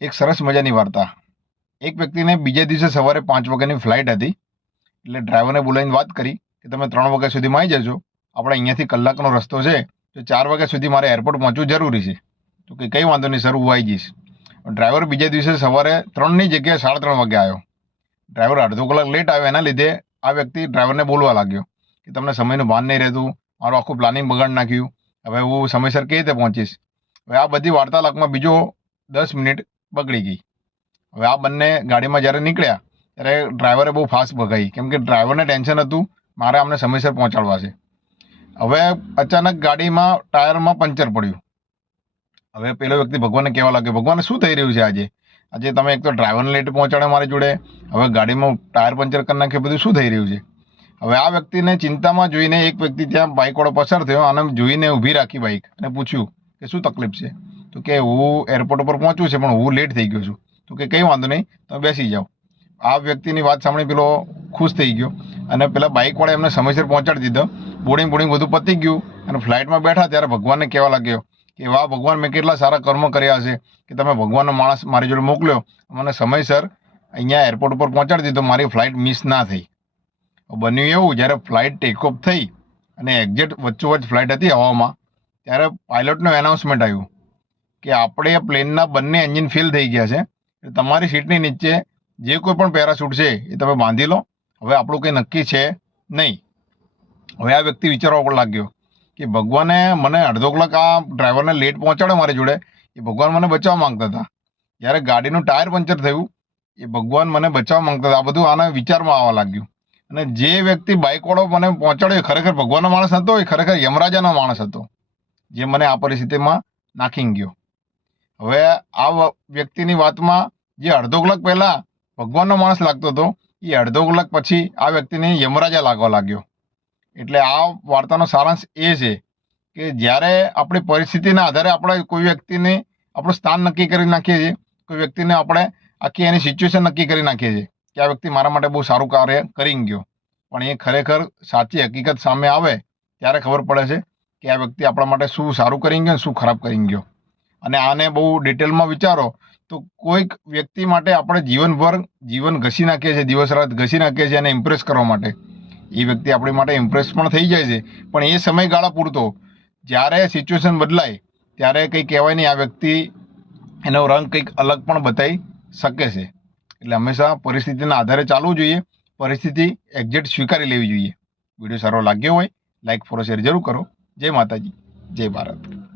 એક સરસ મજાની વાર્તા। એક વ્યક્તિને બીજે દિવસે સવારે 5 વાગ્યાની ફ્લાઇટ હતી। એટલે ડ્રાઈવરને બોલાવીને વાત કરી કે તમે 3 વાગ્યા સુધીમાં આવી જજો। આપણે અહીંયાથી કલાકનો રસ્તો છે, તો 4 વાગ્યા સુધી મારે એરપોર્ટ પહોંચવું જરૂરી છે। તો કે કંઈ વાંધો નહીં સર, હું આવી જઈશ। ડ્રાઈવર બીજે દિવસે સવારે 3ની જગ્યાએ 3:30 વાગે આવ્યો। ડ્રાઈવર અડધો કલાક લેટ આવ્યો, એના લીધે આ વ્યક્તિ ડ્રાઈવરને બોલવા લાગ્યો કે તમને સમયનું ભાન નહીં રહેતું, મારું આખું પ્લાનિંગ બગાડી નાખ્યું, હવે હું સમયસર કેવી રીતે પહોંચીશ। હવે આ બધી વાર્તાલાપમાં બીજો 10 મિનિટ બગડી ગઈ। હવે આ બંને ગાડીમાં જ્યારે નીકળ્યા ત્યારે ડ્રાઈવરે બહુ ફાસ્ટ ભગાઈ, કેમ કે ડ્રાઈવરને ટેન્શન હતું મારે આમને સમયસર પહોંચાડવા છે। હવે અચાનક ગાડીમાં ટાયરમાં પંચર પડ્યું। હવે પેલો વ્યક્તિ ભગવાનને કહેવા લાગ્યો, ભગવાન શું થઈ રહ્યું છે આજે તમે એક તો ડ્રાઈવરને લેટ પહોંચાડે મારી જોડે, હવે ગાડીમાં ટાયર પંચર કરી નાખ્યું, બધું શું થઈ રહ્યું છે। હવે આ વ્યક્તિને ચિંતામાં જોઈને એક વ્યક્તિ ત્યાં બાઇકવાળો પસાર થયો અને જોઈને ઊભી રાખી બાઇક અને પૂછ્યું કે શું તકલીફ છે। તો કે હું એરપોર્ટ ઉપર પહોંચ્યું છે પણ હું લેટ થઈ ગયો છું। તો કે કંઈ વાંધો નહીં, તમે બેસી જાઓ। આ વ્યક્તિની વાત સાંભળી પેલો ખુશ થઈ ગયો અને પેલા બાઇકવાળા એમને સમયસર પહોંચાડી દીધો। બોર્ડિંગ બધું પતી ગયું અને ફ્લાઇટમાં બેઠા ત્યારે ભગવાનને કહેવા લાગ્યો કે વાહ ભગવાન, મેં કેટલા સારા કર્મ કર્યા છે કે તમે ભગવાનનો માણસ મારી જોડે મોકલ્યો, મને સમયસર અહીંયા એરપોર્ટ ઉપર પહોંચાડી દીધો, મારી ફ્લાઇટ મિસ ના થઈ। બન્યું એવું, જ્યારે ફ્લાઇટ ટેકઓફ થઈ અને એક્ઝેક્ટ વચ્ચોવચ્ચ ફ્લાઇટ હતી હવામાં, ત્યારે પાયલોટનું એનાઉન્સમેન્ટ આવ્યું કે આપણે પ્લેનના બંને એન્જિન ફેલ થઈ ગયા છે, તમારી સીટની નીચે જે કોઈ પણ પેરાશૂટ છે એ તમે બાંધી લો, હવે આપણું કંઈ નક્કી છે નહીં। હવે આ વ્યક્તિ વિચારવા લાગ્યો કે ભગવાને મને અડધો કલાક આ ડ્રાઈવરને લેટ પહોંચાડ્યો મારી જોડે, એ ભગવાન મને બચાવવા માંગતા હતા। જ્યારે ગાડીનું ટાયર પંચર થયું એ ભગવાન મને બચાવવા માંગતા હતા। આ બધું આના વિચારમાં આવવા લાગ્યું અને જે વ્યક્તિ બાઇકવાળો મને પહોંચાડ્યો એ ખરેખર ભગવાનનો માણસ હતો, એ ખરેખર યમરાજાનો માણસ હતો, જે મને આ પરિસ્થિતિમાં નાખી ગયો। હવે આ વ્યક્તિની વાતમાં જે અડધો કલાક પહેલા ભગવાનનો માણસ લાગતો હતો, એ અડધો કલાક પછી આ વ્યક્તિને યમરાજા લાગવા લાગ્યો। એટલે આ વાર્તાનો સારાંશ એ છે કે જ્યારે આપણી પરિસ્થિતિના આધારે આપણે કોઈ વ્યક્તિને આપણું સ્થાન નક્કી કરી નાખીએ છીએ, કોઈ વ્યક્તિને આપણે આખી એની સિચ્યુએશન નક્કી કરી નાખીએ છીએ કે આ વ્યક્તિ મારા માટે બહુ સારું કાર્ય કરી ગયો, પણ એ ખરેખર સાચી હકીકત સામે આવે ત્યારે ખબર પડે છે કે આ વ્યક્તિ આપણા માટે શું સારું કરી ગયો, શું ખરાબ કરી ગયો। અને આને બહુ ડિટેલમાં વિચારો તો કોઈક વ્યક્તિ માટે આપણે જીવનભર જીવન ઘસી નાખીએ છીએ, દિવસ રાત ઘસી નાખીએ છીએ એને ઇમ્પ્રેસ કરવા માટે। એ વ્યક્તિ આપણી માટે ઇમ્પ્રેસ પણ થઈ જાય છે, પણ એ સમયગાળા પૂરતો, જ્યારે સિચ્યુએશન બદલાય ત્યારે કંઈ કહેવાય નહીં, આ વ્યક્તિ એનો રંગ કંઈક અલગ પણ બતાવી શકે છે। એટલે હંમેશા પરિસ્થિતિના આધારે ચાલવું જોઈએ, પરિસ્થિતિ એક્ઝેક્ટ સ્વીકારી લેવી જોઈએ। વિડીયો સારો લાગ્યો હોય લાઈક ફોલો શેર જરૂર કરો। જય માતાજી, જય ભારત।